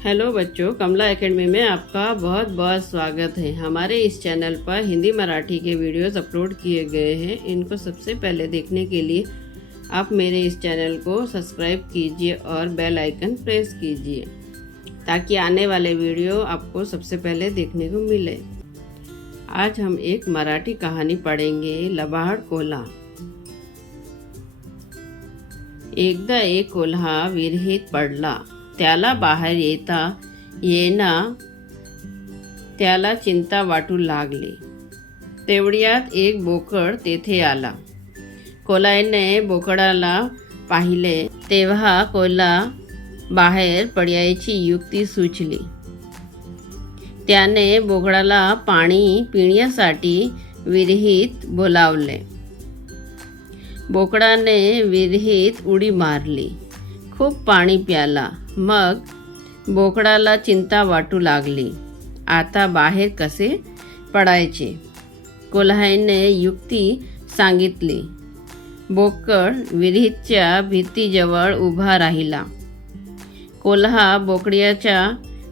Hello बच्चों, Kamala academy में आपका बहुत बहुत स्वागत है। हमारे इस चैनल पर हिंदी मराठी के वीडियोस अपलोड किए गए हैं। इनको सबसे पहले देखने के लिए आप मेरे इस चैनल को सब्सक्राइब कीजिए और बेल आइकन प्रेस कीजिए, ताकि आने वाले वीडियो आपको सबसे पहले देखने को मिले। आज हम एक मराठी कहानी पढ़ेंगे, लबाड कोल्हा एकदा एक कोल्हा विरहित पडला त्याला बाहेर येता येना त्याला चिंता वाटू लागली. तेवढ्यात एक बोकड तेथे आला. कोल्हाने बोकडाला पाहिले तेव्हा कोला बाहेर पडयाची युक्ती सुचली. त्याने बोकडाला पाणी पिण्यासाठी विरहित बोलावले. बोकडाने विरहित उडी मारली. खूप पाणी प्याला. मग बोकडाला चिंता वाटू लागली. आता बाहेर कसे पडायचे? कोल्हाईने युक्ती सांगितली. बोकड विरहितच्या भीतीजवळ उभा राहिला. कोल्हा बोकड्याच्या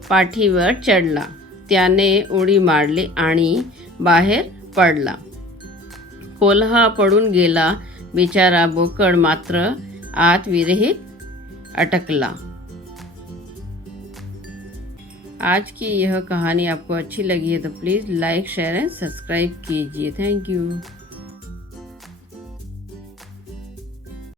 पाठीवर चढला. त्याने उडी मारली आणि बाहेर पडला. कोल्हा पडून गेला. बिचारा बोकड मात्र आत विरहित अटकला। आज की यह कहानी आपको अच्छी लगी है तो please like share and subscribe कीजिए। Thank you.